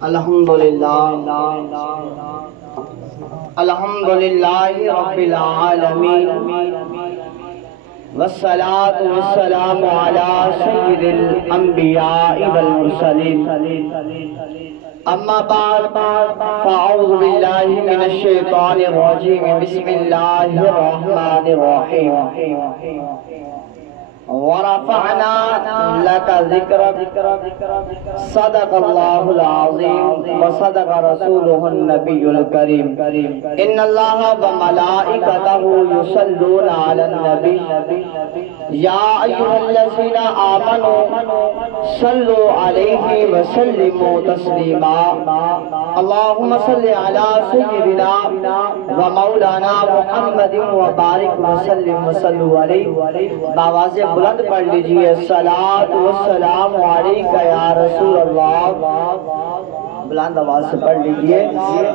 الحمدللہ رب العالمین والصلاة والسلام علی سید الانبیاء والمرسلین اما بعد فاعوذ باللہ من الشیطان الرجیم بسم اللہ الرحمن الرحیم ورفعنا لك ذكرك صدق الله العظيم وصدق رسوله النبي الكريم إن الله وملائكته يصلون على النبي يا أيها الذين آمنوا صلوا عليه وسلموا تسليما اللهم صل على سيدنا ومولانا محمد وبارك وسلم وصلوا عليه باواز بلند پڑھ لیجئے الصلاۃ والسلام علیکہ یا رسول اللہ بلند آواز سے پڑھ لیجئے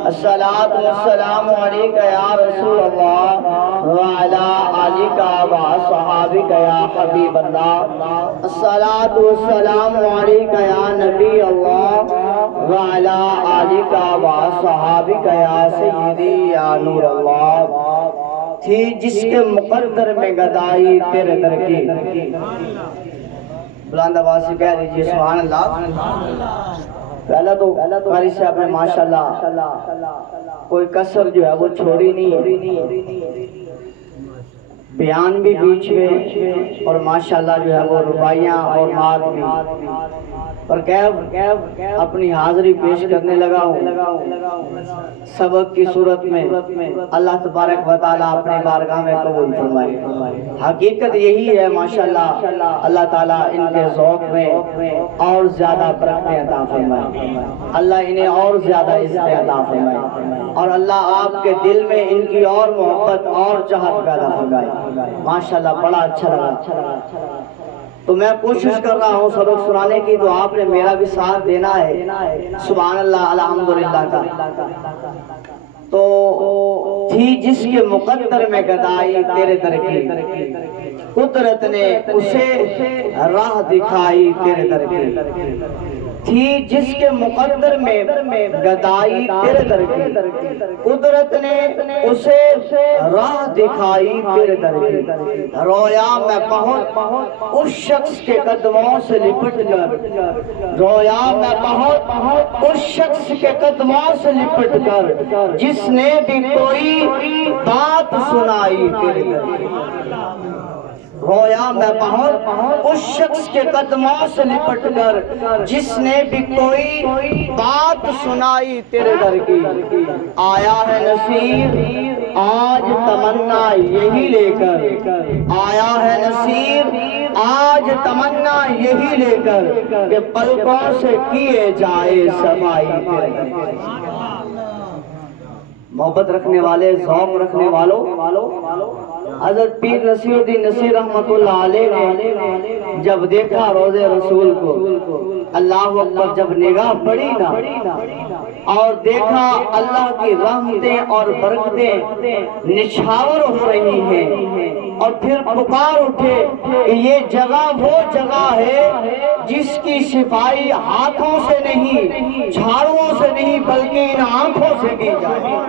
الصلاۃ والسلام علیکہ یا رسول اللہ وعلی آلک وصحابک یا حبیب اللہ الصلاۃ والسلام علیکہ یا نبی اللہ وعلی آلک وصحابک یا سیدی یا نور اللہ تھی جس کے مقدر میں گدائی تیرے در کی بلند آواز سے کہہ دیجئے سبحان اللہ پہلا تو قاری صاحب نے ماشاءاللہ کوئی کسر جو ہے وہ چھوڑی نہیں بیان بھی بیچ میں اور ماشاءاللہ جو ہے وہ ربائیاں اور نعت بھی اور اپنی حاضری پیش کرنے لگا ہوں سبق کی صورت میں اللہ تبارک و تعالیٰ اپنے بارگاہ میں قبول فرمائے حقیقت یہی ہے ماشاءاللہ اللہ تعالیٰ ان کے ذوق میں اور زیادہ برکتیں عطا فرمائے اللہ انہیں اور زیادہ عزت عطا فرمائے اور اللہ آپ کے دل میں ان کی اور محبت اور چاہت پیدا فرمائے ماشاءاللہ بڑا اچھا لگا تو میں کوشش کر رہا ہوں سبق سنانے کی تو آپ نے میرا بھی ساتھ دینا ہے سبحان اللہ الحمدللہ کا تو تھی جس کے مقدر میں گدائی تیرے در کی قدرت نے اسے راہ دکھائی تیرے در کی تھی جس کے مقدر میں گدائی تیرے در کی قدرت نے اسے راہ دکھائی تیرے در کی رویا میں پہنچ اس شخص کے قدموں سے لپٹ کر رویا میں پہنچ اس شخص کے قدموں سے لپٹ کر جس نے بھی کوئی بات سنائی تیرے در کی رویا میں پہنچ اس شخص کے قدموں سے لپٹ کر جس نے بھی کوئی بات سنائی تیرے در کی آیا ہے نصیر آج تمنا یہی لے کر آیا ہے نصیر آج تمنا یہی لے کر کہ پلکوں سے کیے جائے صفائی تیرے در کی محبت رکھنے والے ذوق رکھنے والوں حضرت پیر نصیر الدین نصیر رحمت اللہ علیہ نے جب دیکھا روضہ رسول کو اللہ اکبر جب نگاہ پڑی نا اور دیکھا اللہ کی رحمتیں اور برکتیں نچھاور ہو رہی ہیں اور پھر پکار اٹھے کہ یہ جگہ وہ جگہ ہے جس کی صفائی ہاتھوں سے نہیں جھاڑوؤں سے نہیں بلکہ ان آنکھوں سے کی جائے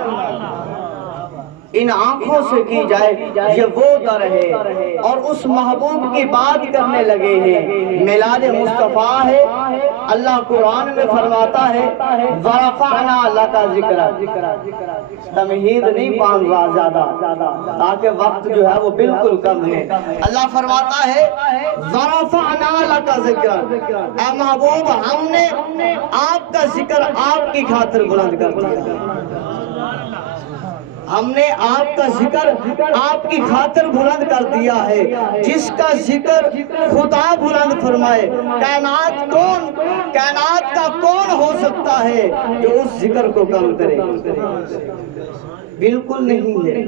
ان آنکھوں سے کی جائے یہ وہ در ہے اور اس محبوب کی بات کرنے لگے ہیں میلاد مصطفیٰ ہے اللہ قرآن میں فرماتا ہے وَرَفَعْنَا لَكَ ذِكْرَكَ تمہید نہیں پان رہا زیادہ تاکہ وقت جو ہے وہ بالکل کم ہے اللہ فرماتا ہے وَرَفَعْنَا لَكَ ذِكْرَكَ اے محبوب ہم نے آپ کا ذکر آپ کی خاطر بلند کر دیا ہم نے آپ کا ذکر آپ کی خاطر بلند کر دیا ہے جس کا ذکر خدا بلند فرمائے کائنات کا کون ہو سکتا ہے جو اس ذکر کو کم کرے بالکل نہیں ہے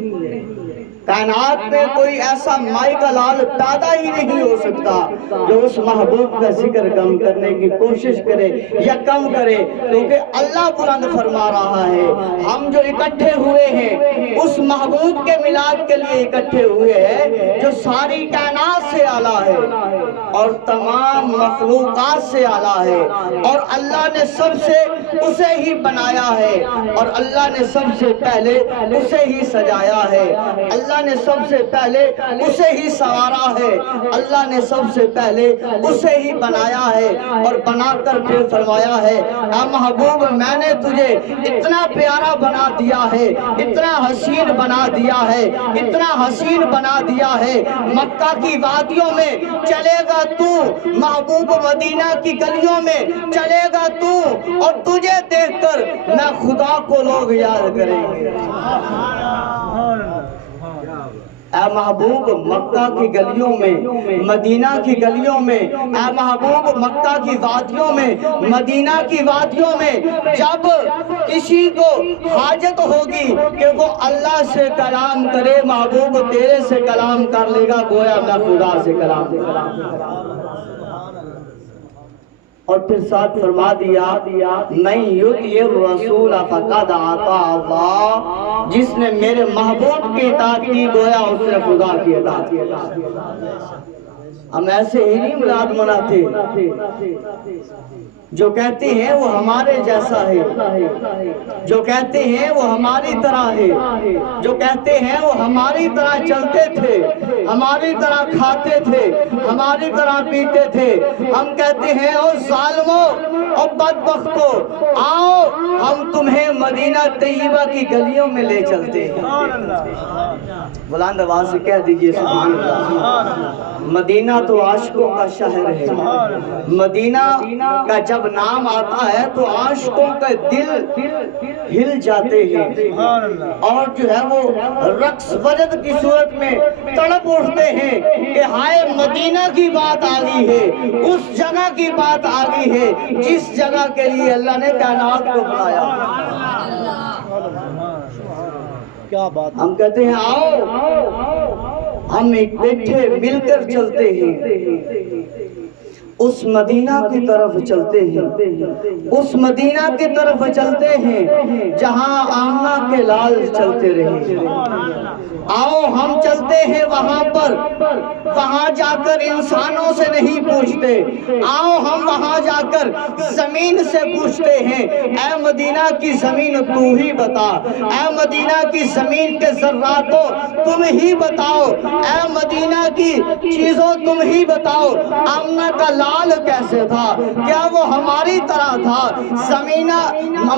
کائنات میں کوئی ایسا مائی کا لال پیدا ہی نہیں ہو سکتا جو اس محبوب کا ذکر کم کرنے کی کوشش کرے یا کم کرے کیونکہ اللہ بلند فرما رہا ہے ہم جو اکٹھے ہوئے ہیں اس محبوب کے میلاد کے لیے اکٹھے ہوئے ہیں جو ساری کائنات سے اعلیٰ ہے اور تمام مخلوقات سے اعلیٰ ہے، اور اللہ نے سب سے اسے ہی بنایا ہے، اور اللہ نے سب سے پہلے اسے ہی سجایا ہے، اللہ نے سب سے پہلے اسے ہی سنوارا ہے، اللہ نے سب سے پہلے اسے ہی بنایا ہے، اور بنا کر پھر فرمایا ہے اے محبوب میں نے تجھے اتنا پیارا بنا دیا ہے، اتنا حسین بنا دیا ہے، اتنا حسین بنا دیا ہے، مکہ کی وادیوں میں چلے گا تو، محبوب مدینہ کی گلیوں میں چلے گا تو، اور تجھے دیکھ کر میں خدا کو لوگ یاد کریں گے۔ اے محبوب مکہ کی گلیوں میں، مدینہ کی گلیوں میں، اے محبوب مکہ کی وادیوں میں، مدینہ کی وادیوں میں جب کسی کو حاجت ہوگی کہ وہ اللہ سے کلام کرے، محبوب تیرے سے کلام کر لے گا، گویا میں خدا سے کلام کرے۔ اور پھر ساتھ فرما دیا من یطیع الرسول فقد اطاع اللہ، جس نے میرے محبوب کی اطاعت کی گویا اس نے خدا کی اطاعت کی۔ ہم ایسے ہی نہیں میلاد مناتے، جو کہتے ہیں وہ ہمارے جیسا ہے، جو کہتے ہیں وہ ہماری طرح ہے، جو کہتے ہیں وہ ہماری طرح چلتے تھے، ہماری طرح کھاتے تھے، ہماری طرح پیتے تھے، ہم کہتے ہیں او ظالمو او بدبختو، آؤ ہم تمہیں مدینہ طیبہ کی گلیوں میں لے چلتے ہیں۔ بلند آواز سے کہہ دیجئے سبحان اللہ۔ مدینہ تو عاشقوں کا شہر ہے، مدینہ کا جب نام آتا ہے تو عاشقوں کا دل ہل جاتے ہیں، اور جو ہے وہ رقص وجد کی صورت میں تڑپ اٹھتے ہیں کہ ہائے مدینہ کی بات آ گئی ہے، اس جگہ کی بات آ گئی ہے جس جگہ کے لیے اللہ نے کائنات کو بنایا۔ کیا بات، ہم کہتے ہیں آؤ ہم اکٹھے مل کر چلتے ہیں، اس مدینہ کی طرف چلتے ہیں، اس مدینہ کی طرف چلتے ہیں جہاں آمنہ کے لال چلتے رہے۔ آؤ ہم چلتے ہیں وہاں پر، وہاں جا کر انسانوں سے نہیں پوچھتے، آؤ ہم وہاں جا کر زمین سے پوچھتے ہیں اے مدینہ کی زمین تو ہی بتا، اے مدینہ کی زمین کے ذراتوں تم ہی بتاؤ، اے مدینہ کی چیزوں تم ہی بتاؤ، آمنہ کا لال کیسے تھا، کیا وہ ہماری طرح تھا؟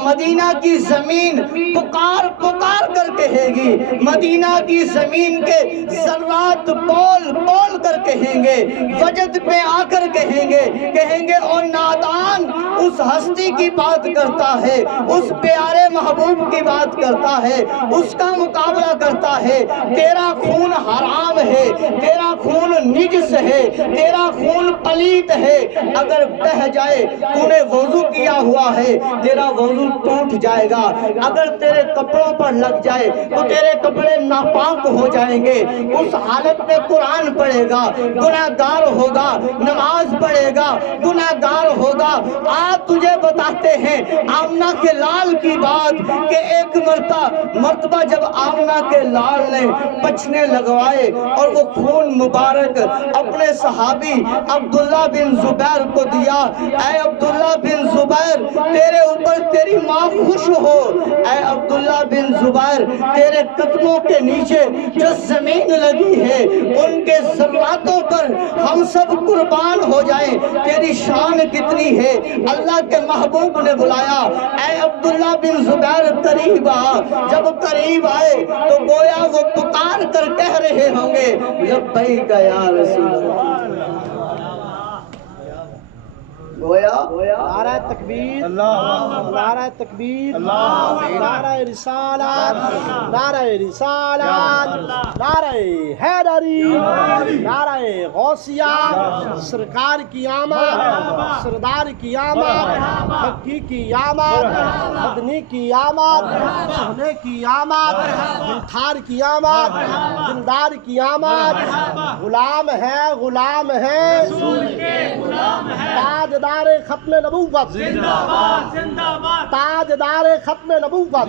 مدینہ کی زمین پکار پکار کر کہے گی، مدینہ کی زمین کے ذرات بول بول کر کہیں گے، وجد پہ آ کر کہیں گے او نادان اس ہستی کی بات کرتا ہے، اس پیارے محبوب کی بات کرتا ہے، اس کا مقابلہ کرتا ہے، تیرا خون حرام ہے، تیرا خون نجس ہے، تیرا خون پلیت ہے، اگر بہہ جائے تو نے وضو کیا ہوا ہے تیرا وضو ٹوٹ جائے گا، اگر تیرے کپڑوں پر لگ جائے تو تیرے کپڑے ناپاک ہو جائیں گے، اس حالت میں قرآن پڑھے گا گناہگار ہوگا، نماز پڑھے گا گناہگار ہوگا۔ آج تجھے بتاتے ہیں آمنہ کے لال کی بات کہ ایک مرتبہ جب آمنہ کے لال نے پچھنے لگوائے اور وہ خون مبارک اپنے صحابی عبداللہ بن زبیر کو دیا، اے عبداللہ بن زبیر تیرے اوپر تیری ماں خوش ہو، اے عبداللہ بن زبیر تیرے قدموں کے نیچے جو زمین لگی ہے ان کے ذراتوں پر ہم سب قربان ہو جائیں، تیری شان کتنی ہے۔ اللہ کے محبوب نے بلایا اے عبداللہ بن زبیر قریب آ، جب قریب آئے تو گویا وہ پکار کر کہہ رہے ہوں گے لبیک یا رسول اللہ، گویا نعرہ تکبیر، نعرہ تکبیر، نعرہ رسالت، نعرہ رسالت، نعرہ حیدری، نعرہ غوثیہ، سرکار کی آمد، سردار کی آمد، مکی کی آمد، مدنی کی آمد، سہنے کی آمد، دلدار کی آمد، دلدار کی آمد، غلام ہے غلام ہے تاجدار ختم نبوت، تاجدار ختم نبوت،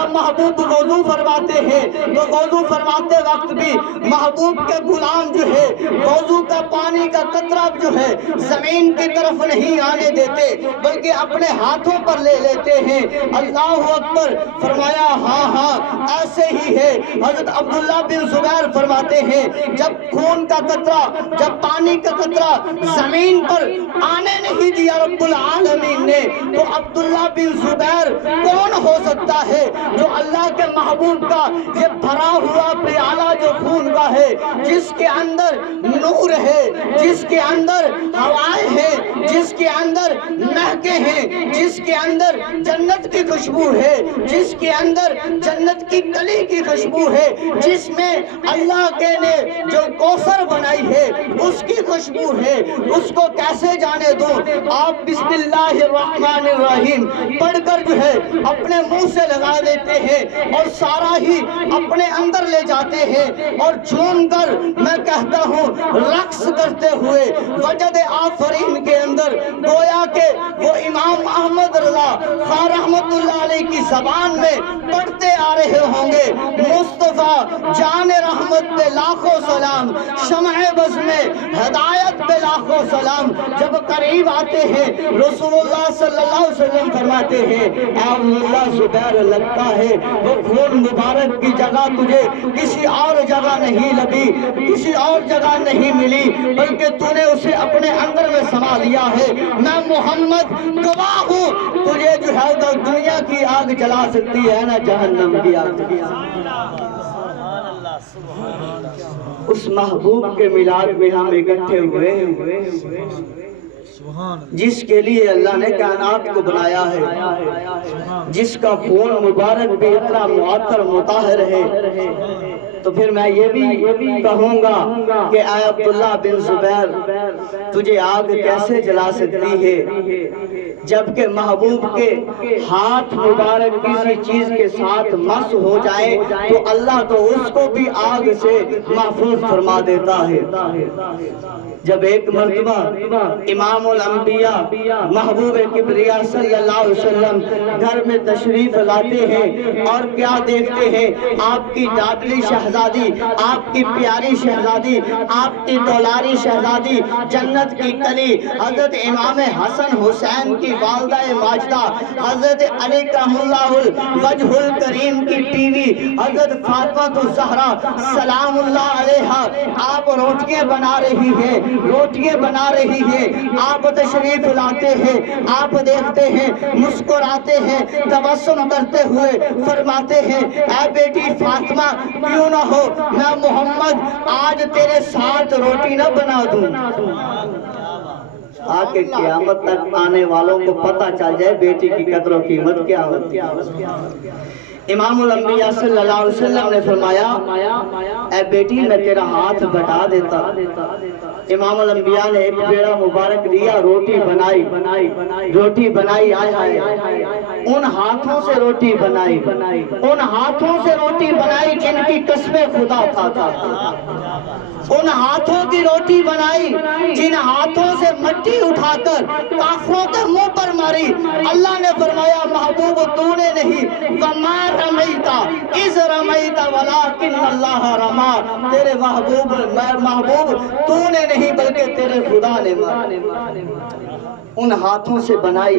جب محبوب وضو فرماتے ہیں تو وضو فرماتے وقت بھی محبوب کے غلام جو ہے وضو کا پانی کا قطرہ جو ہے زمین کی طرف نہیں آنے دیتے بلکہ اپنے ہاتھوں پر لے لیتے ہیں۔ اللہ اکبر فرمایا ہاں ہاں ایسے ہی ہے۔ حضرت عبداللہ بن زبیر فرماتے ہیں جب خون کا قطرہ جب پانی کا قطرہ زمین پر آنے نہیں دیا رب العالمین نے تو عبداللہ بن زبیر کون ہو سکتا ہے جو اللہ کے محبوب کا یہ بھرا ہوا پیالہ جو خون کا ہے جس کے اندر نور ہے جس کے اندر ہوائیں ہیں جس کے اندر مہکیں ہیں جس کے اندر جنت کی خوشبو ہے جس کے اندر جنت کی کلی کی خوشبو ہے جس میں اللہ کے نے جو کوثر بنائی ہے اس کی خوشبو ہے اس کو کیسے جانے دو۔ آپ بسم اللہ الرحمن الرحیم پڑھ کر جو ہے اپنے منہ سے لگا دیتے ہیں اور سارا ہی اپنے اندر لے جاتے ہیں اور جھوم کر میں کہتا ہوں رقص کرتے ہوئے وجد آفرین کے اندر گویا کہ وہ امام احمد رضا خان رحمت اللہ علیہ کی زبان میں پڑھتے آ رہے ہوں گے مصطفیٰ جان رحمت پہ لاکھوں سلام شمع بز میں ہدایت پہ لاکھوں سلام۔ جب قریب آتے ہیں رسول اللہ صلی اللہ علیہ وسلم فرماتے ہیں اے عبداللہ زبیر لگتا ہے وہ خون مبارک کی جگہ تجھے کسی اور جگہ نہیں لگی کسی اور جگہ نہیں ملی بلکہ تو نے اسے اپنے اندر میں سما لیا ہے۔ میں محمد گواہ ہوں تجھے جو ہے دنیا کی آگ جلا سکتی ہے نہ جہنم کی آگ۔ اس محبوب کے میلاد میں ہم اکٹھے ہوئے جس کے لیے اللہ نے کائنات کو بنایا ہے جس کا خون مبارک بھی اتنا معطر مطہر ہے تو پھر میں یہ بھی کہوں گا کہ اے عبداللہ بن زبیر تجھے آگ کیسے جلا سکتی ہے جبکہ محبوب کے ہاتھ مبارک کسی چیز کے ساتھ مس ہو جائے تو اللہ تو اس کو بھی آگ سے محفوظ فرما دیتا ہے۔ جب ایک مرتبہ امام الانبیاء محبوب کبریا صلی اللہ علیہ وسلم گھر میں تشریف لاتے ہیں اور کیا دیکھتے ہیں آپ کی لاڈلی شہزادی آپ کی پیاری شہزادی آپ کی دولاری شہزادی جنت کی کلی حضرت امام حسن حسین کی والدہ ماجدہ حضرت علی کرم اللہ الوجہ الکریم کی بیوی حضرت فاطمہ الزہرا سلام اللہ علیہا آپ روٹیاں بنا رہی ہیں آپ تشریف لاتے ہیں آپ دیکھتے ہیں مسکراتے ہیں تبسم کرتے ہوئے فرماتے ہیں اے بیٹی فاطمہ کیوں نہ ہو میں محمد آج تیرے ساتھ روٹی نہ بنا دوں آکے قیامت تک آنے والوں کو پتہ چل جائے بیٹی کی قدر و قیمت کیا ہوتی ہے۔ امام الانبیاء صلی اللہ علیہ وسلم نے فرمایا اے بیٹی میں تیرا ہاتھ بٹا دیتا۔ امام الانبیاء نے ایک بیڑا مبارک لیا روٹی بنائی آئے ان ہاتھوں سے روٹی بنائی جن کی قسم خدا تھا ان ہاتھوں کی روٹی بنائی جن ہاتھوں سے مٹی اٹھا کر کافروں کے منہ پر ماری۔ اللہ نے فرمایا محبوب تو نے نہیں وما رمیتا اذ رمیتا ولیکن اللہ رما تیرے محبوب تو نے نہیں بلکہ تیرے خدا نے مارا۔ ان ہاتھوں سے بنائی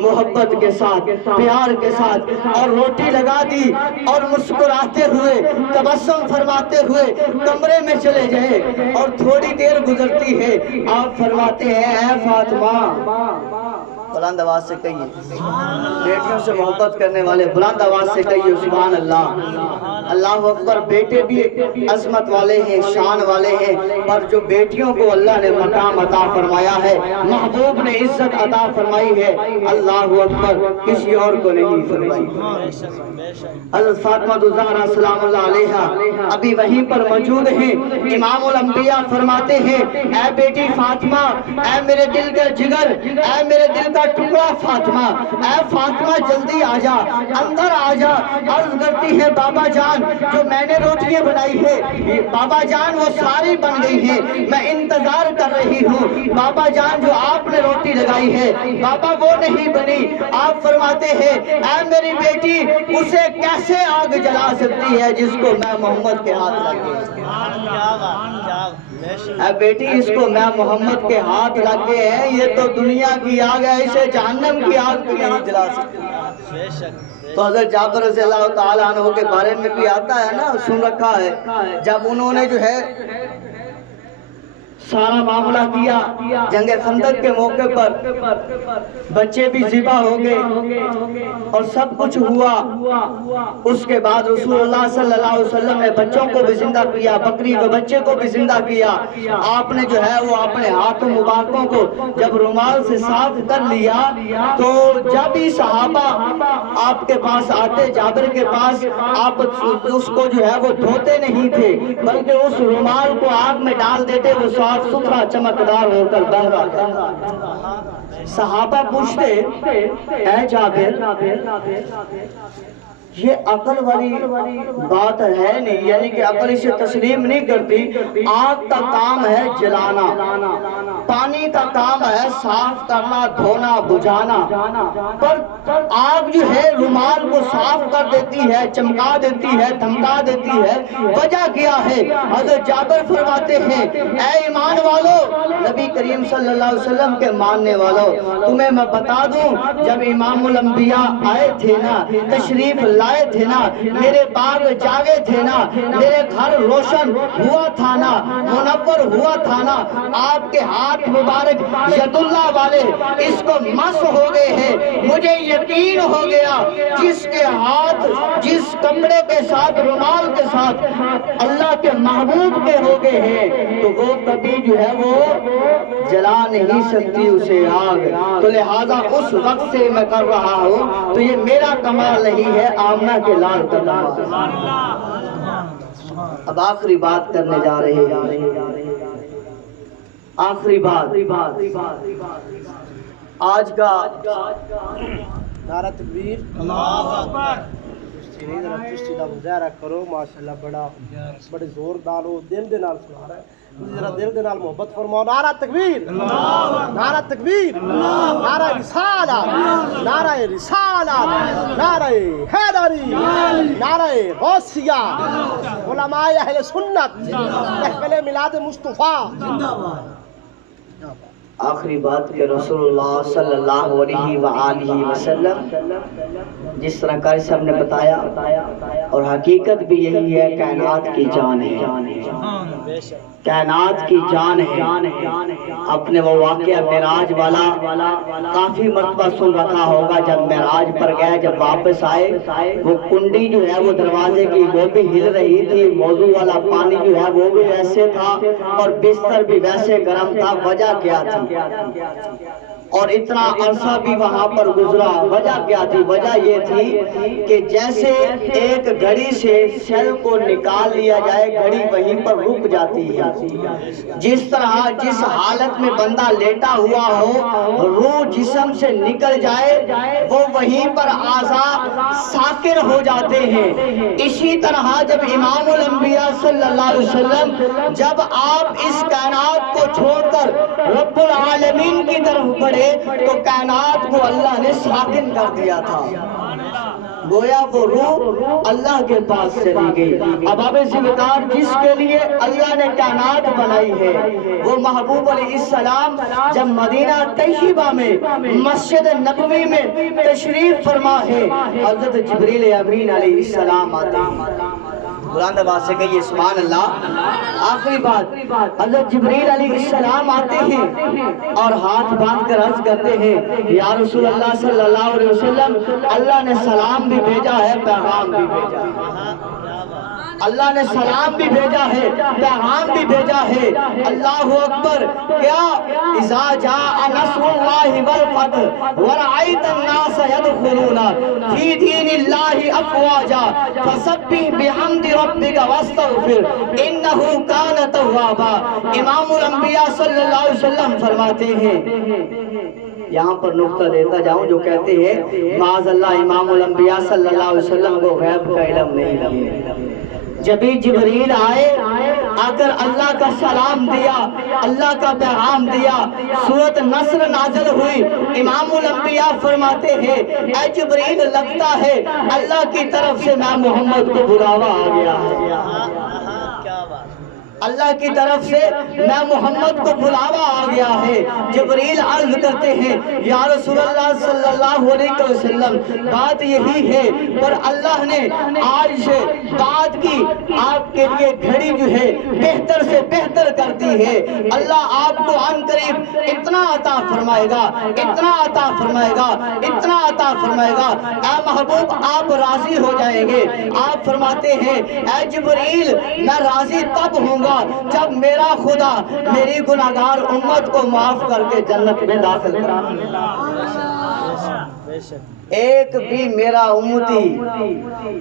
محبت کے ساتھ پیار کے ساتھ اور روٹی لگا دی اور مسکراتے ہوئے تبسم فرماتے ہوئے کمرے میں چلے گئے اور تھوڑی دیر گزرتی ہے آپ فرماتے ہیں اے فاطمہ بلند آواز سے کہیے بیٹیوں سے محبت کرنے والے بلند آواز سے کہیے سبحان اللہ اللہ اکبر۔ بیٹے بھی عظمت والے ہیں شان والے ہیں پر جو بیٹیوں کو اللہ نے مقام عطا فرمایا ہے محبوب نے عزت عطا فرمائی ہے اللہ اکبر کسی اور کو نہیں فرمائی۔ حضرت فاطمہ الزہرا سلام اللہ علیہا ابھی وہیں پر موجود ہیں۔ امام الانبیاء فرماتے ہیں اے بیٹی فاطمہ اے میرے دل کا جگر اے میرے دل کا کا ٹکڑا فاطمہ، اے فاطمہ جلدی آ جا، اندر آ جا۔ عرض کرتی ہے بابا جان جو میں نے روٹیاں بنائی ہے بابا جان وہ ساری بن گئی ہیں، میں انتظار کر رہی ہوں۔ بابا جان جو آپ نے روٹی لگائی ہے بابا وہ نہیں بنی۔ آپ فرماتے ہیں اے میری بیٹی اسے کیسے آگ جلا سکتی ہے جس کو میں محمد کے ہاتھ لگ گئی؟ اے بیٹی اس کو میں محمد کے ہاتھ لگ گئے ہیں، یہ تو دنیا کی آگ ہے، اسے جہنم کی آگ بھی نہیں جلا سکتی۔ تو حضرت جابر رضی اللہ تعالیٰ عنہ کے بارے میں بھی آتا ہے نا، سن رکھا ہے، جب انہوں نے جو ہے سارا معاملہ کیا جنگ خندق کے موقع پر، بچے بھی ذبح ہو گئے اور سب کچھ ہوا۔ اس کے بعد رسول اللہ صلی اللہ علیہ وسلم نے بچوں کو بھی زندہ کیا، بکری کے بچے کو بھی زندہ کیا۔ آپ نے جو ہے وہ اپنے ہاتھوں مبارکوں کو جب رومال سے صاف کر لیا تو جب ہی صحابہ آپ کے پاس آتے جابر کے پاس، آپ اس کو جو ہے وہ دھوتے نہیں تھے بلکہ اس رومال کو آگ میں ڈال دیتے، وہ صاف ستھرا چمکدار ہو کر بہ رہا تھا۔ صحابہ پوچھتے اے جابر یہ عقل والی بات ہے نہیں، یعنی کہ عقل اسے تسلیم نہیں کرتی۔ آگ کا کام ہے جلانا، پانی کا کام ہے صاف کرنا، دھونا، بجھانا، پر آگ جو ہے رومال کو صاف کر دیتی ہے، چمکا دیتی ہے، دھمکا دیتی ہے، وجہ کیا ہے؟ حضرت جابر فرماتے ہیں اے ایمان والو، نبی کریم صلی اللہ علیہ وسلم کے ماننے والو، تمہیں میں بتا دوں جب امام الانبیاء آئے تھے نا، تشریف لائے تھے نا، میرے باغ جاگے تھے نا، میرے گھر روشن ہوا تھا نا، منور ہوا تھا نا، آپ کے ہاتھ مبارک ید اللہ والے اس کو مس ہو گئے ہیں، مجھے یقین ہو گیا جس کے ہاتھ جس کپڑے کے ساتھ رومال کے ساتھ اللہ کے محبوب کے ہو گئے ہیں تو وہ کبھی جو ہے وہ جلا نہیں سکتی اسے آگ، تو لہذا اس وقت سے میں کر رہا ہوں، تو یہ میرا کمال نہیں ہے، آمنہ کے لال کا کمال۔ اب آخری بات کرنے جا رہے ہیں، آخری بات آج کا نعرہ تکبیر، اللہ اکبر۔ چشتی دا مظاہرہ کرو ماشاءاللہ، بڑے زوردار ہو، دل دے نال سنا رہا ہے، ذرا دل دے نال محبت فرماؤ۔ نعرہ تکبیر، نعرہ تکبیر، نعرہ رسالت، نعرہ رسالت، نعرہ حیدری، نعرہ غوثیہ، علماء اہل سنت، محفل میلاد مصطفیٰ۔ آخری بات کہ رسول اللہ صلی اللہ علیہ وآلہ وسلم جس طرح قاری صاحب نے بتایا، اور حقیقت بھی یہی ہے، کائنات کی جان ہے، کائنات کی جان ہے۔ اپنے وہ واقعہ معراج والا کافی مرتبہ سن رکھا ہوگا، جب معراج پر گئے، جب واپس آئے، وہ کنڈی جو ہے وہ دروازے کی وہ بھی ہل رہی تھی، موضوع والا پانی جو ہے وہ بھی ویسے تھا، اور بستر بھی ویسے گرم تھا۔ وجہ کیا تھی؟ اور اتنا عرصہ بھی وہاں پر گزرا، وجہ کیا تھی؟ وجہ یہ تھی کہ جیسے ایک گھڑی سے سیل کو نکال لیا جائے، گھڑی وہیں پر رک جاتی ہے، جس طرح جس حالت میں بندہ لیٹا ہوا ہو، روح جسم سے نکل جائے، وہ وہیں پر اعضاء ساکن ہو جاتے ہیں۔ اسی طرح جب امام الانبیاء صلی اللہ علیہ وسلم جب آپ اس کائنات کو چھوڑ کر رب العالمین کی طرف بڑھے تو کائنات کو اللہ نے ساکن کر دیا تھا، گویا وہ روح اللہ کے پاس چلی گئی۔ اب اب ذکر جس کے لیے اللہ نے کائنات بنائی ہے، وہ محبوب علیہ السلام جب مدینہ طیبہ میں مسجد نبوی میں تشریف فرما ہے، حضرت جبریل امین علیہ السلام آتے ہیں، بلند آواز سے کہیے سبحان اللہ۔ آخری بات، حضرت جبریل علیہ السلام آتے ہیں اور ہاتھ باندھ کر عرض کرتے ہیں یا رسول اللہ صلی اللہ علیہ وسلم، اللہ نے سلام بھی بھیجا ہے، پیغام بھی بھیجا ہے، اللہ نے سلام بھی بھیجا ہے، پیغام بھی بھیجا ہے۔ اللہ اکبر۔ کیا؟ اذا جاء نصر اللہ والفتح ورأیت الناس يدخلون فی دین اللہ افواجا فسبح بحمد ربک واستغفر انہ کان توابا۔ امام الانبیاء صلی اللہ علیہ وسلم فرماتے ہیں یہاں پر نقطہ دیتا جاؤں جو کہتے ہیں معاذ اللہ امام الانبیاء صلی اللہ علیہ وسلم کو غیب کا علم نہیں ہے. جبھی جبریل آئے آ کر اللہ کا سلام دیا, اللہ کا پیغام دیا, سورۃ نصر نازل ہوئی. امام الانبیاء فرماتے ہیں اے جبریل لگتا ہے اللہ کی طرف سے میں محمد کو بلاوا آ گیا ہے. اللہ کی طرف سے میں محمد کو بلاوا آ گیا ہے. جبریل عرض کرتے ہیں یا رسول اللہ صلی اللہ علیہ وسلم بات یہی ہے, پر اللہ نے آج سے بات کی آپ کے لیے گھڑی جو ہے بہتر سے بہتر کر دی ہے. اللہ آپ کو عن قریب اتنا عطا فرمائے گا, اتنا عطا فرمائے گا, اتنا عطا فرمائے گا. اے محبوب آپ راضی ہو جائیں گے. آپ فرماتے ہیں اے جبریل میں راضی تب ہوں گا جب میرا خدا میری گناہگار امت کو معاف کر کے جنت میں داخل کرے. ایک بھی میرا امتی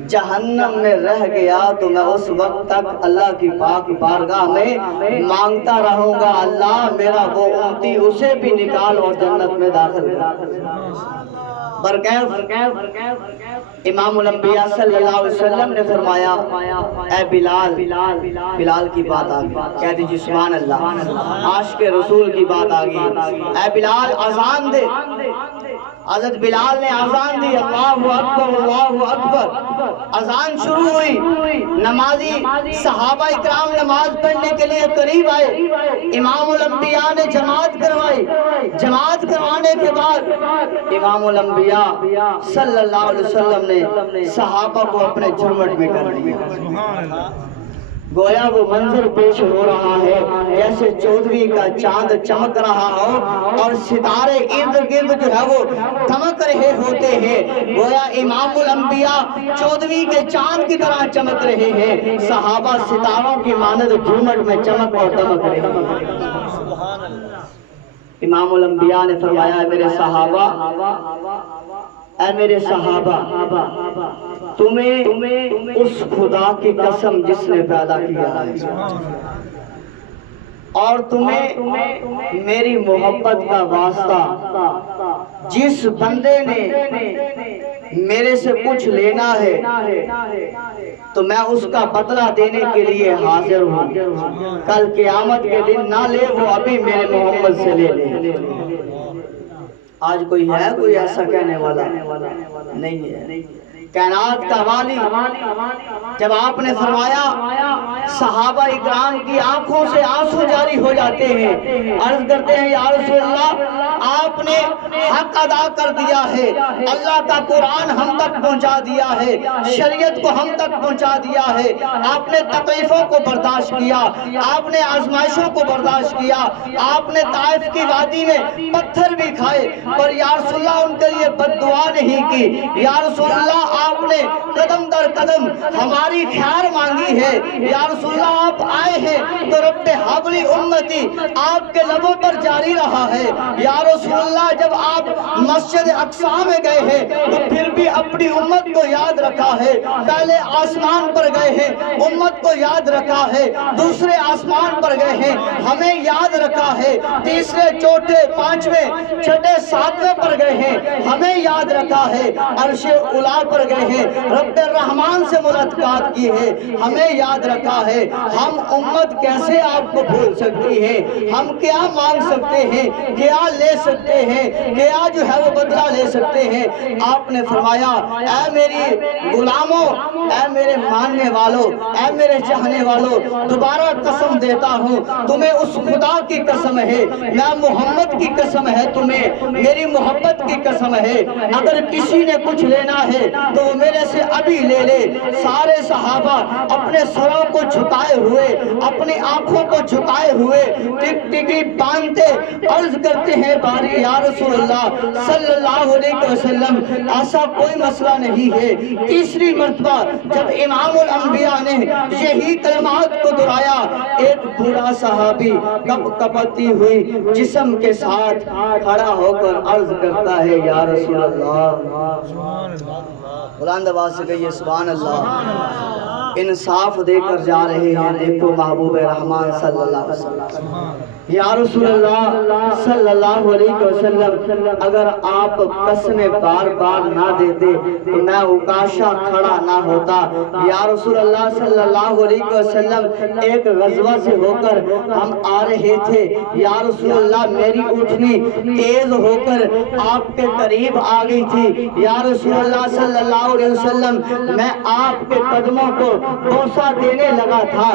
جہنم میں رہ گیا تو میں اس وقت تک اللہ کی پاک بارگاہ میں مانگتا رہوں گا اللہ میرا وہ امتی اسے بھی نکال اور جنت میں داخل کر. امام الانبیاء صلی اللہ علیہ وسلم نے فرمایا اے بلال, بلال کی بات آ گئی, کہہ دیجیے سبحان اللہ. عاشق رسول کی بات آ گئی, اے بلال اذان دے. حضرت بلال نے اذان دی, اللہ اکبر اللہ اکبر. اذان شروع ہوئی, نمازی صحابہ اکرام نماز پڑھنے کے لیے قریب آئے. امام الانبیاء نے جماعت کروائی. جماعت کروانے کے بعد امام الانبیاء صلی اللہ علیہ وسلم نے صحابہ کو اپنے جھرمٹ میں کر دیا. گویا وہ منظر پیش ہو رہا ہے جیسے 14ویں کا چاند چمک رہا ہو اور ستارے ارد گرد جو ہے وہ دمک رہے ہوتے ہیں. گویا امام الانبیاء 14ویں کے چاند کی طرح چمک رہے ہیں, صحابہ ستاروں کی مانند جھومٹ میں چمک اور دمک رہے ہیں. امام الانبیاء نے فرمایا اے میرے صحابہ, اے میرے صحابہ تمہیں اس خدا کی قسم جس نے پیدا کیا اور تمہیں میری محبت کا واسطہ جس بندے نے میرے سے کچھ لینا ہے تو میں اس کا بدلہ دینے کے لیے حاضر ہوں. کل قیامت کے دن نہ لے وہ ابھی میرے محمد سے لے لے. آج کوئی ہے کوئی ایسا کہنے والا نہیں ہے. کائنات کا والی جب آپ نے فرمایا صحابہ اکرام کی آنکھوں سے آنسو جاری ہو جاتے ہیں, عرض کرتے ہیں یا رسول اللہ آپ نے حق ادا کر دیا ہے, اللہ کا قرآن ہم تک پہنچا دیا ہے, شریعت کو ہم تک پہنچا دیا ہے, آپ نے تکلیفوں کو برداشت کیا, آپ نے آزمائشوں کو برداشت کیا, آپ نے طائف کی وادی میں پتھر بھی کھائے, پر یا رسول اللہ ان کے لیے بد دعا نہیں کی. یا رسول اللہ آپ نے قدم در قدم ہماری خیر مانگی ہے. یا رسول اللہ آپ آئے ہیں تو رب حبلی امتی آپ کے لبوں پر جاری رہا ہے. یا رسول اللہ جب آپ مسجد اقصی میں گئے ہیں تو پھر بھی اپنی امت کو یاد رکھا ہے. پہلے آسمان پر گئے ہیں امت کو یاد رکھا ہے, دوسرے آسمان پر گئے ہیں ہمیں یاد رکھا ہے, تیسرے چوتھے پانچویں چھٹے ساتویں پر گئے ہیں ہمیں یاد رکھا ہے, عرش اولا پر گئے ہیں رب الرحمن سے ملاقات کی ہے ہمیں یاد رکھا ہے. ہم امت کیسے آپ کو بھول سکتی ہے؟ ہم کیا مانگ سکتے ہیں, کیا لے سکتے ہیں, کیا جو ہے وہ بدلہ لے سکتے ہیں؟ آپ نے فرمایا اے میری غلاموں, اے میرے ماننے والوں, اے میرے چاہنے والوں, دوبارہ قسم دیتا ہوں تمہیں اس خدا کی قسم ہے, میں محمد کی قسم ہے, تمہیں میری محبت کی قسم ہے, اگر کسی نے کچھ لینا ہے تو وہ میرے سے ابھی لے لے. سارے صحابہ اپنے سروں کو جھکائے ہوئے, اپنی آنکھوں کو جھکائے ہوئے ٹک ٹکی باندھتے عرض کرتے ہیں باری یا رسول اللہ صلی اللہ علیہ وسلم ایسا کوئی مسئلہ نہیں ہے. تیسری مرتبہ جب امام الانبیاء نے یہی کلمات کو دہرایا, ایک بوڑھا صحابی کپ کپتی ہوئی جسم کے ساتھ کھڑا ہو کر عرض کرتا ہے یا رسول اللہ, بلند آواز سے کہیے سبحان اللہ. انصاف دے کر جا رہے ہیں. دیکھو محبوب رحمان صلی اللہ علیہ وسلم, یا رسول اللہ صلی اللہ علیہ وسلم, اگر آپ قسمیں بار بار نہ دیتے تو میں عکاشہ کھڑا نہ ہوتا. یا رسول اللہ صلی اللہ علیہ وسلم, ایک غزوہ سے ہو کر ہم آ رہے تھے. یا رسول اللہ میری اٹھنی تیز ہو کر آپ کے قریب آ گئی تھی. یا رسول اللہ صلی اللہ علیہ وسلم, میں آپ کے قدموں کو بوسہ دینے لگا تھا.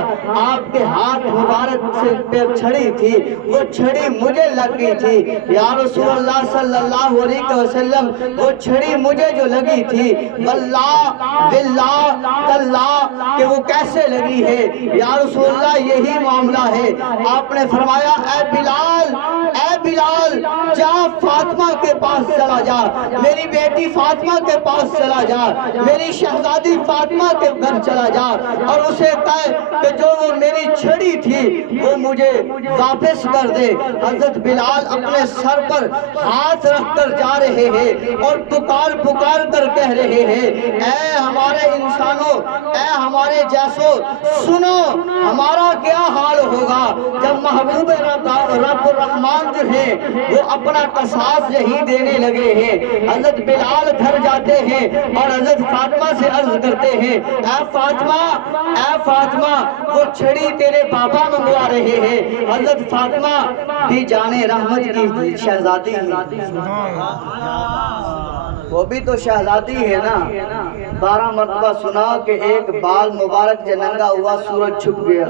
آپ کے ہاتھ مبارک سے پہ چھڑی تھی, وہ چھڑی مجھے لگ گئی تھی. یا رسول اللہ صلی اللہ علیہ وسلم, وہ چھڑی مجھے جو لگی تھی, واللہ باللہ تاللہ کہ وہ کیسے لگی ہے. یا رسول اللہ یہی معاملہ ہے. آپ نے فرمایا اے بلال, اے بلال, جا فاطمہ کے پاس چلا جا, میری بیٹی فاطمہ کے پاس چلا جا, میری شہزادی فاطمہ کے گھر چلا جا, اور اسے کہے کہ جو وہ میری چھڑی تھی وہ مجھے واپس کر دے. حضرت بلال اپنے سر پر ہاتھ رکھ کر جا رہے ہیں اور پکار پکار کر کہہ رہے ہیں, اے ہمارے انسانوں, اے ہمارے جیسو, سنو ہمارا کیا حال ہوگا جب محبوب رب الرحمان جو ہے وہ اپنا قصاص یہی دینے لگے ہیں. حضرت بلال گھر جاتے ہیں اور حضرت فاطمہ سے عرض کرتے ہیں, اے فاطمہ, اے فاطمہ, وہ چھڑی تیرے بابا منگوا رہے ہیں. حضرت فاطمہ بھی جانے رحمت کی شہزادی ہے, وہ بھی تو شہزادی ہے نا. 12 مرتبہ سنا کہ ایک بال مبارک جو ننگا ہوا سورج چھپ گیا,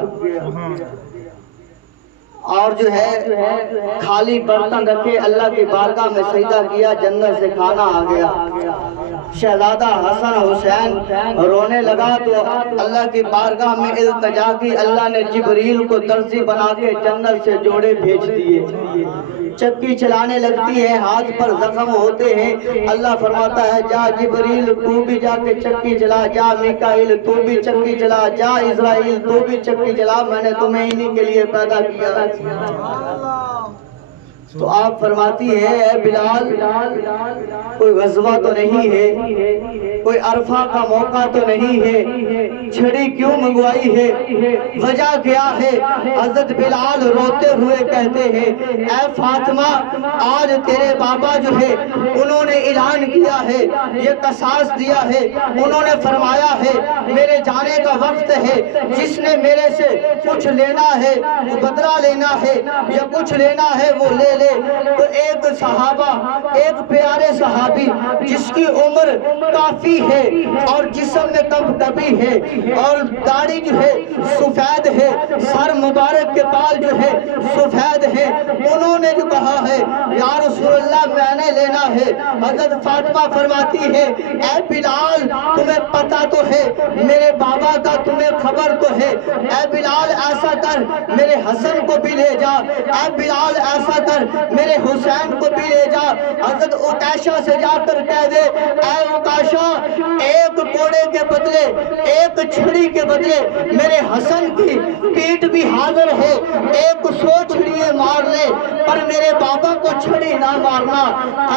اور جو ہے خالی برتن رکھے اللہ کی بارگاہ میں سجدہ کیا, جنت سے کھانا آ گیا. شہزادہ حسن حسین رونے لگا تو اللہ کی بارگاہ میں التجا کی. اللہ نے جبریل کو درزی بنا کے جنت سے جوڑے بھیج دیے. چکی چلانے لگتی ہے, ہاتھ پر زخم ہوتے ہیں. اللہ فرماتا ہے جا جبریل تو بھی جا کے چکی چلا, جا میکائیل تو بھی چکی چلا, جا اسرائیل تو بھی چکی چلا, میں نے تمہیں انہی کے لیے پیدا کیا. تو آپ فرماتی ہے اے بلال, کوئی غزوہ تو نہیں ہے, کوئی عرفہ کا موقع تو نہیں ہے, چھڑی کیوں منگوائی ہے, وجہ کیا ہے؟ حضرت بلال روتے ہوئے کہتے ہیں, اے فاطمہ, آج تیرے بابا جو ہے انہوں نے اعلان کیا ہے, یہ قصاص دیا ہے, انہوں نے فرمایا ہے میرے جانے کا وقت ہے, جس نے میرے سے کچھ لینا ہے وہ بدلہ لینا ہے, یا کچھ لینا ہے وہ لے لے. تو ایک صحابہ, ایک پیارے صحابی جس کی عمر کافی ہے اور جسم میں کبھی ہے اور داڑھی جو ہے سفید ہے, سر مبارک کے بال جو ہے سفید ہے, انہوں نے جو کہا ہے یا رسول اللہ میں نے لینا ہے. حضرت فاطمہ فرماتی ہے اے بلال, تمہیں پتہ تو ہے میرے بابا کا, تمہیں خبر تو ہے, اے بلال ایسا کر میرے حسن کو بھی لے جا, اے بلال ایسا کر میرے حسین کو بھی لے جا. حضرت عکاشہ سے جا کر کہہ دے اے عکاشہ, ایک کوڑے کے بدلے, ایک چھڑی کے بدلے میرے حسن کی پیٹ بھی حاضر ہے, 100 چھڑیے مار لے پر میرے بابا کو چھڑی نہ مارنا.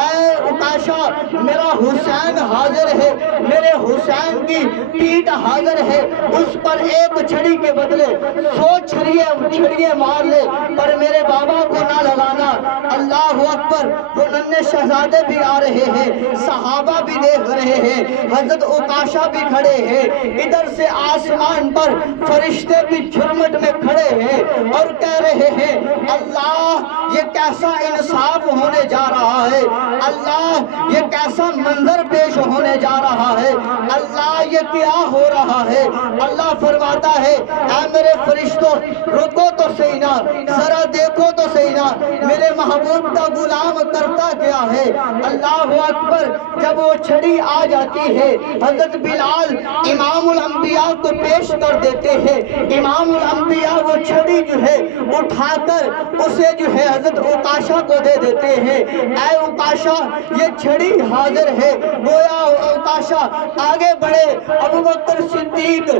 اے عکاشہ, میرا حسین حاضر ہے, میرے حسین کی پیٹ حاضر ہے, اس پر ایک چھڑی کے بدلے 100 چھڑیے مار لے پر میرے بابا کو نہ لگانا. اللہ اکبر. وہ ننھے شہزادے بھی آ رہے ہیں, صحابہ بھی دیکھ رہے ہیں, حضرت عکاشہ بھی کھڑے ہیں, ادھر سے آسمان پر فرشتے بھی جھرمٹ میں کھڑے ہیں اور کہہ رہے ہیں اللہ یہ کیسا انصاف ہونے جا رہا ہے, اللہ یہ کیسا منظر پیش ہونے جا رہا ہے, اللہ یہ کیا ہو رہا ہے. اللہ فرماتا ہے اے میرے فرشتوں رکو تو صحیح نا, ذرا دیکھو تو صحیح نا میرے محبوب کا غلام کرتا کیا ہے. اللہ اکبر. جب وہ چھڑی آ جاتی ہے حضرت بلال امام الانبیاء کو پیش کر دیتے ہیں. امام الانبیاء وہ چھڑی جو ہے اٹھا کر اسے جو ہے حضرت عکاشہ کو دے دیتے ہیں. اے عکاشہ یہ چھڑی حاضر ہے. گویا عکاشہ آگے بڑھے, ابو بکر صدیق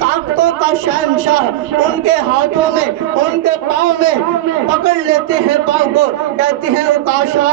طاقتوں کا شہنشاہ, ان کے ہاتھوں میں ان کے پاؤں میں پکڑ لیتے ہیں پاؤں کو، کہتے ہیں اوکاشا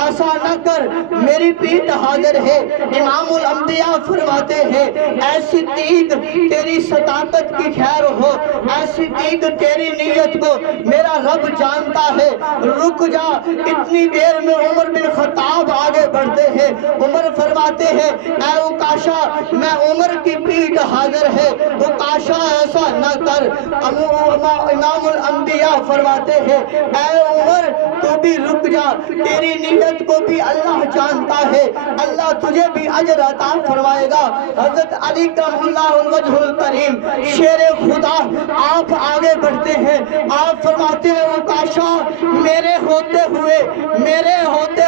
ایسا نہ کر، میری پیٹھ حاضر ہے۔ امام الانبیاء فرماتے ہیں ایسی تیگ تیری صداقت کی خیر ہو، ایسی تیگ تیری نیت کو میرا رب جانتا ہے، رک جا۔ اتنی دیر میں عمر بن خطاب آگے بڑھتے ہیں، عمر فرماتے ہیں اے اوکاشا میں عمر کی پیٹھ حاضر ہے، اوکاشا ایسا نہ کر۔ امام الانبیاء فرماتے ہیں اے عمر تو بھی رک جا، تیری نیت کو بھی اللہ جانتا ہے، اللہ تجھے بھی اجر عطا فرمائے گا۔ حضرت علی کرم اللہ الوجہ الکریم شیر خدا آپ آگے بڑھتے ہیں، آپ فرماتے ہیں اوکاشا میرے ہوتے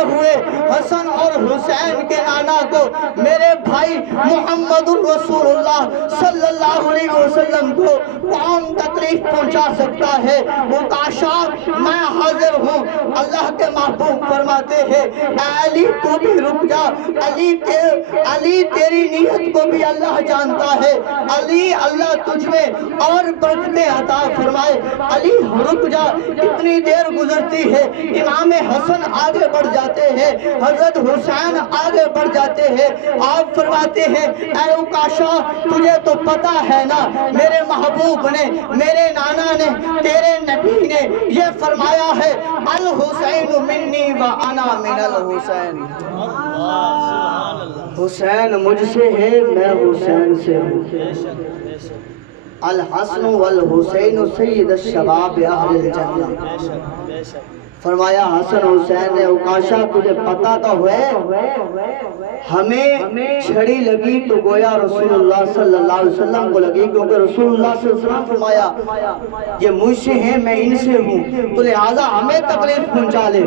ہوئے حسن اور حسین کے نانا کو، میرے بھائی محمد الرسول اللہ صلی اللہ علیہ وسلم کو کون تکلیف پہنچا سکتا ہے؟ اوکاشا میں حاضر ہوں۔ اللہ کے محبوب فرماتے ہیں اے علی تو بھی رک جا، علی تیری نیت کو بھی اللہ جانتا ہے، علی اللہ تجھ میں اور برکتیں عطا فرمائے، علی رک جا۔ اتنی دیر گزرتی ہے، امام حسن آگے بڑھ جاتے ہیں، حضرت حسین آگے بڑھ جاتے ہیں، آپ فرماتے ہیں اے اوکاشا تجھے تو پتا ہے نا میرے محبوب نے، میرے نانا نے، تیرے نبی نے یہ فرمایا ہے الحسین منی و انا من الحسین، حسین مجھ سے ہے میں حسین سے ہوں، الحسن والحسین سید الشباب اہل الجنہ۔ فرمایا حسن حسین نے اوکاشا تجھے پتا تو ہے ہمیں چھڑی لگی تو گویا رسول اللہ صلی اللہ علیہ وسلم کو لگی، کیونکہ رسول اللہ صلی اللہ علیہ وسلم فرمایا یہ مجھ سے ہیں میں ان سے ہوں، تو لہٰذا ہمیں تکلیف پہنچا لے۔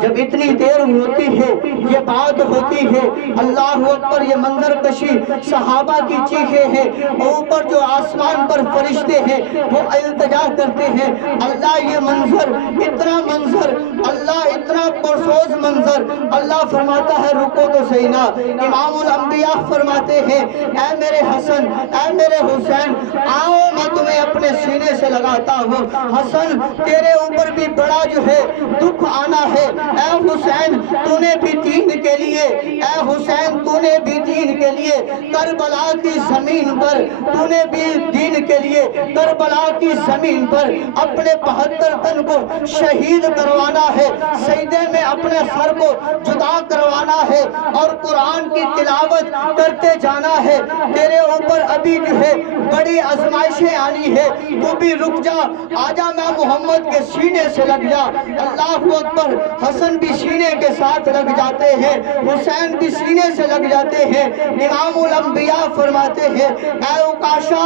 جب اتنی دیر ہوتی ہے یہ بات ہوتی ہے، اللہ اکبر، یہ منظر کشی صحابہ کی چیخیں ہیں، اوپر جو آسمان پر فرشتے ہیں وہ التجا کرتے ہیں اللہ یہ منظر، اتنا منظر، اللہ اتنا پرسوز منظر، اللہ فرماتا ہے رکو تو صحیح نا۔ امام الانبیاء فرماتے ہیں اے میرے حسن اے میرے حسین آؤ میں تمہیں اپنے سینے سے لگاتا ہوں، حسن تیرے اوپر بھی بڑا جو ہے دکھ آنا ہے، اے حسین تو نے بھی دین کے لیے، اے حسین تو نے بھی دین کے لیے کربلا کی زمین پر، تو نے بھی دین کے لیے کربلا کی زمین پر اپنے 72 تن کو شہید کروانا ہے، سجدے میں اپنے سر کو جدا کروانا ہے اور قرآن کی تلاوت کرتے جانا ہے، تیرے اوپر ابھی جو ہے بڑی آزمائشیں آنی ہے، تو بھی رک جا، آجا میں محمد کے سینے سے لگ جا۔ اللہ اکبر، حسن بھی سینے کے ساتھ لگ جاتے ہیں، حسین بھی سینے سے لگ جاتے ہیں۔ امام الانبیاء فرماتے ہیں اے اوکاشا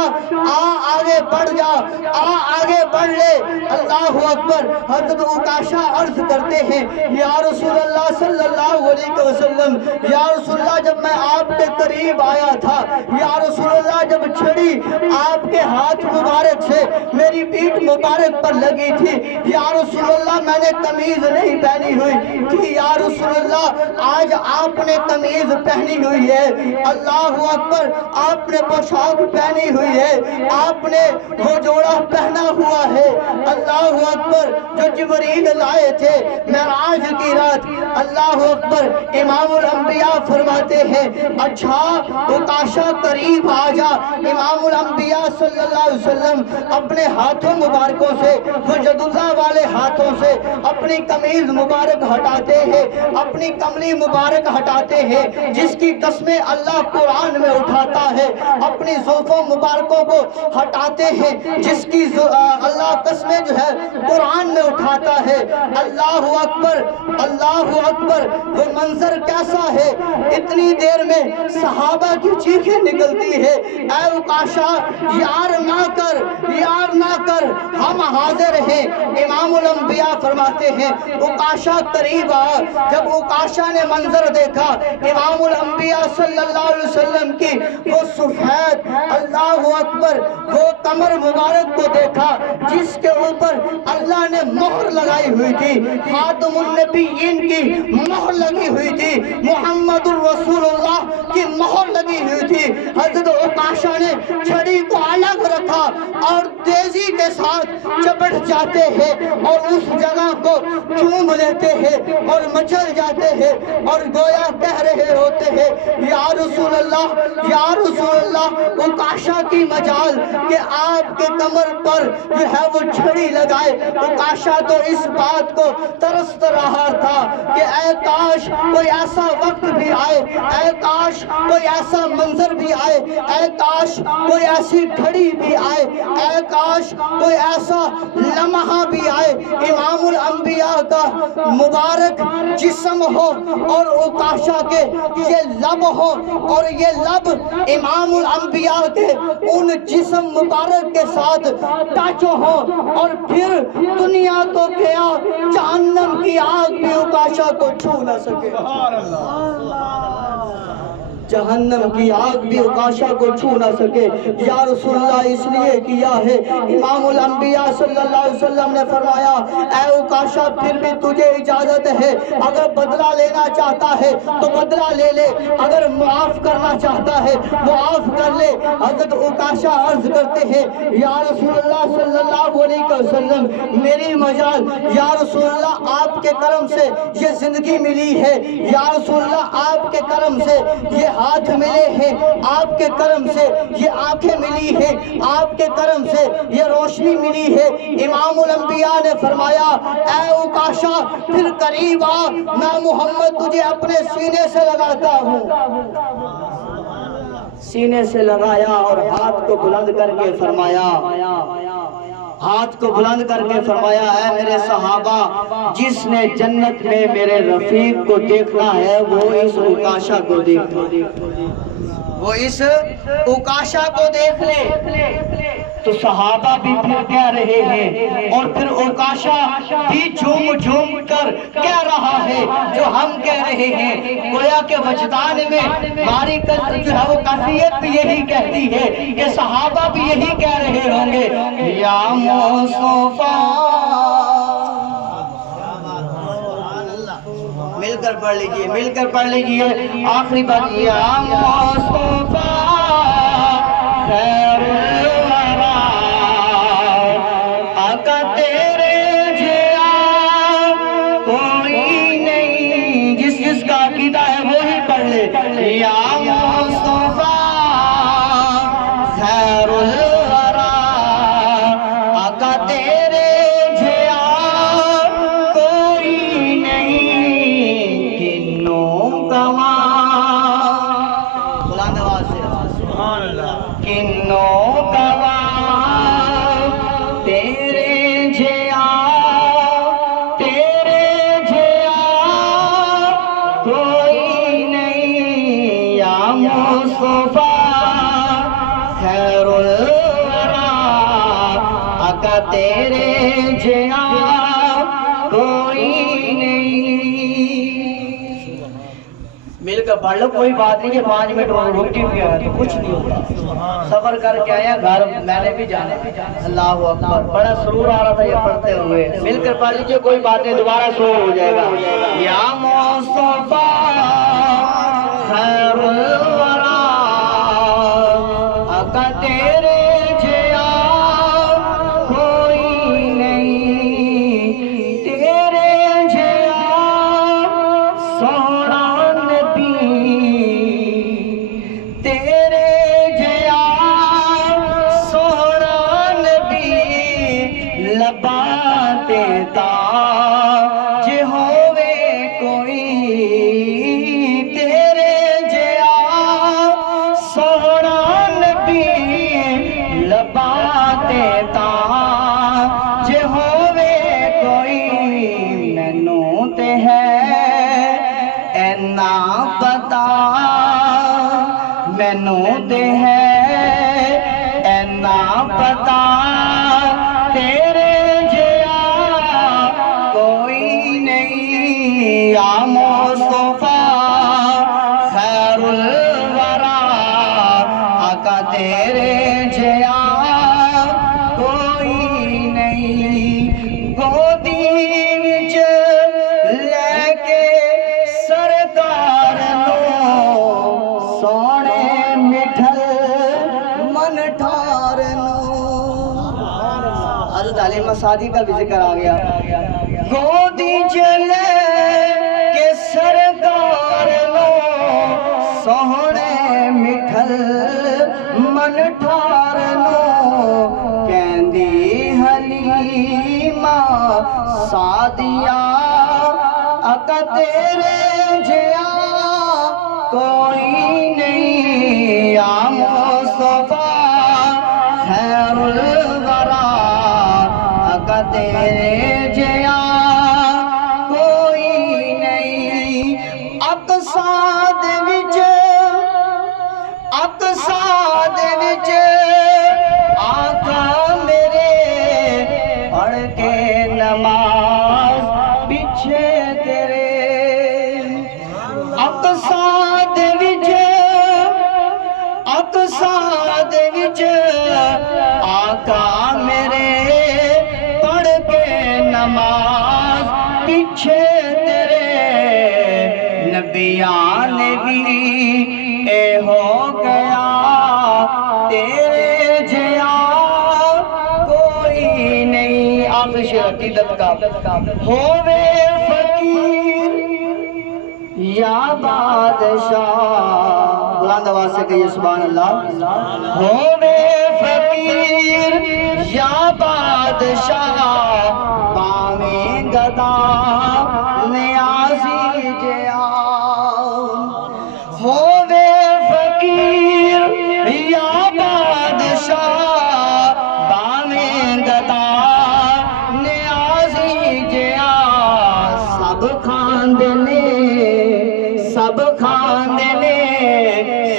آگے بڑھ جا، آگے بڑھ لے۔ اللہ اکبر، حضرت اوکاشا عرض کرتے ہیں یا رسول اللہ صلی اللہ علیہ وسلم، یا رسول اللہ جب میں آپ کے قریب آیا تھا، یا رسول اللہ جب چھڑی آپ کے ہاتھ مبارک سے میری پیٹھ مبارک پر لگی تھی، یا رسول اللہ میں نے قمیض نہیں پہنی ہوئی تھی، یا رسول اللہ آج آپ نے قمیض پہنی ہوئی ہے، اللہ اکبر، آپ نے پوشاک پہنی ہوئی ہے، آپ نے وہ جوڑا پہنا ہوا ہے، اللہ اکبر، جو جبریل لائے تھے معراج کی رات، اللہ اکبر۔ امام الانبیاء فرماتے ہیں اچھا اوکاشا قریب آ جا۔ امام الانبیاء صلی اللہ علیہ وسلم اپنے ہاتھوں مبارکوں سے، وجد اللہ والے ہاتھوں سے اپنی قمیض مبارک ہٹاتے ہیں، اپنی کملی مبارک ہٹاتے ہیں جس کی قسمیں اللہ قرآن میں اٹھاتا ہے، اپنی زلفوں مبارکوں کو ہٹاتے ہیں جس کی اللہ قسمیں جو ہے قرآن میں اٹھاتا ہے۔ اللہ اکبر، اللہ اکبر، وہ منظر کیسا ہے، اتنی دیر میں صحابہ کی چیخیں نکلتی ہے اے اوکاشا یار نہ کر، یار نہ کر، ہم حاضر ہیں۔ امام الانبیاء فرماتے ہیں اوکاشا قریب آ، جب اوکاشا نے منظر دیکھا امام الانبیاء صلی اللہ علیہ وسلم کی وہ سفید، اللہ اکبر، وہ کمر مبارک کو دیکھا جس کے اوپر اللہ نے مہر لگائی ہوئی تھی، خاتم النبیین کی مہر لگی ہوئی تھی، محمد الرسول اللہ کی مہر لگی ہوئی تھی۔ حضرت اوکاشا نے چھڑی کو الگ رکھ تھا اور تیزی کے ساتھ چپٹ جاتے ہیں اور اس جگہ کو چوم لیتے ہیں اور مچل جاتے ہیں اور گویا کہہ رہے ہوتے ہیں یا رسول اللہ یا رسول اللہ، عکاشہ کی مجال کہ آپ کے کمر پر جو ہے وہ چھڑی لگائے۔ عکاشہ تو اس بات کو ترست رہا تھا کہ اے کاش کوئی ایسا وقت بھی آئے، اے کاش کوئی ایسا منظر بھی آئے، اے کاش کوئی ایسی گھڑی بھی آئے، اے کاش کوئی ایسا لمحہ بھی آئے امام الانبیاء کا مبارک جسم ہو اور عکاشہ کے یہ لب ہو اور یہ لب امام الانبیاء کے ان جسم مبارک کے ساتھ ٹچ ہو، اور پھر دنیا تو کیا جہنم کی آگ بھی عکاشہ کو چھو نہ سکے، جہنم کی آگ بھی عکاشہ کو چھو نہ سکے۔ یا رسول اللہ اس لیے کیا ہے، امام الانبیاء صلی اللہ علیہ وسلم نے فرمایا اے عکاشہ پھر بھی تجھے اجازت ہے، اگر بدلہ لینا چاہتا ہے تو بدلہ لے لے، اگر معاف کرنا چاہتا ہے معاف کر لے۔ حضرت عکاشہ عرض کرتے ہیں یا رسول اللہ صلی اللہ علیہ وسلم میری مجال، یا رسول اللہ آپ کے کرم سے یہ زندگی ملی ہے، یا رسول اللہ آپ کے کرم سے یہ ہاتھ ملے ہیں، آپ کے کرم سے یہ آنکھیں ملی ہیں، آپ کے کرم سے یہ روشنی ملی ہے۔ امام الانبیاء نے فرمایا اے عکاشہ پھر قریب آ، میں محمد تجھے اپنے سینے سے لگاتا ہوں۔ سینے سے لگایا اور ہاتھ کو بلند کر کے فرمایا، ہاتھ کو بلند کر کے فرمایا اے میرے صحابہ، جس نے جنت میں میرے رفیق کو دیکھنا ہے وہ اس عکاشہ کو دیکھ لے، وہ اس عکاشہ کو دیکھ لے۔ تو صحابہ بھی پھر کہہ رہے ہیں اور پھر عکاشہ بھی جھوم جھوم کر کہہ رہا ہے جو ہم کہہ رہے ہیں، گویا کہ وجدان میں ہماری جو ہے وہ کیفیت بھی یہی کہتی ہے کہ صحابہ بھی یہی کہہ رہے ہوں گے یا مصطفیٰ۔ مل کر پڑھ لیجئے، مل کر پڑھ لیجئے آخری بات، یا مصطفیٰ خیر الورا آقا تیرے جیا کوئی نہیں، جس کا عقیدہ ہے وہی پڑھ لے، یا مصطفیٰ خیر الورا آقا تیرے جیا کوئی نہیں، کنوں کماں بلند آواز سے کنوں کماں تیرے جیا کوئی نہیں، یا مصطفیٰ خیر الورا آقا تیرے جیا کوئی نہیں۔ مل کر پڑھ لو، کوئی بات نہیں کہ 5 منٹ روٹی بھی آیا تو کچھ نہیں ہوگا، صبر کر کے آیا گھر، میں نے بھی جانا۔ اللہ اکبر، بڑا سرور آ رہا تھا یہ پڑھتے ہوئے، مل کر پڑھ لیجئے، کوئی بات نہیں دوبارہ سرور ہو جائے گا۔ یا مصطفیٰ خیر الورا آقا تیرے جیا کوئی نہیں، تیرے جیا سونا نبی، تیرے جیا سونا نبی لباں تے تاج ہووے کوئی، تیرے جیا سونا نبی لباں تے تاج ہووے کوئی، مینوں تے ہے اینا پتا، مینوں تے ہے اینا پتا، تیرے جیا کوئی نہیں، یا مصطفیٰ خیر الورا آقا تیرے جیا کوئی حضرت حلیمہ سعدی کا بھی ذکر آ گیا. گودی چلے کہ سرکار نو سوہنے مٹھل من ٹھار نو کہندی حلیمہ سعدیہ اکا تیرے جیا کوئی نہیں یا مصطفیٰ خیر الورا اکا تیرے جیا کوئی نہیں. اقصا دے وچ آقا میرے پڑھ کے نماز پیچھے تیرے. اقصا دے وچ آقا میرے پڑھ کے نماز پیچھے تیرے. نبیان نے بھی اے ہو گیا تیرے جیا کوئی نہیں. آخر شعر عقیدت کا. ہووے فقیر یا بادشاہ بلند آواز سے کہیے سبحان اللہ. ہووے فقیر یا بادشاہ پاویں گدا نیازی جیا. ہووے فقیر یا بادشاہ پاویں گدا نیازی جیا. سب کھاندے نے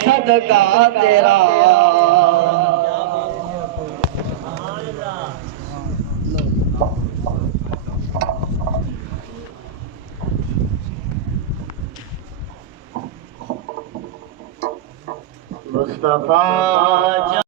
صدقہ تیرا. مصطفیٰ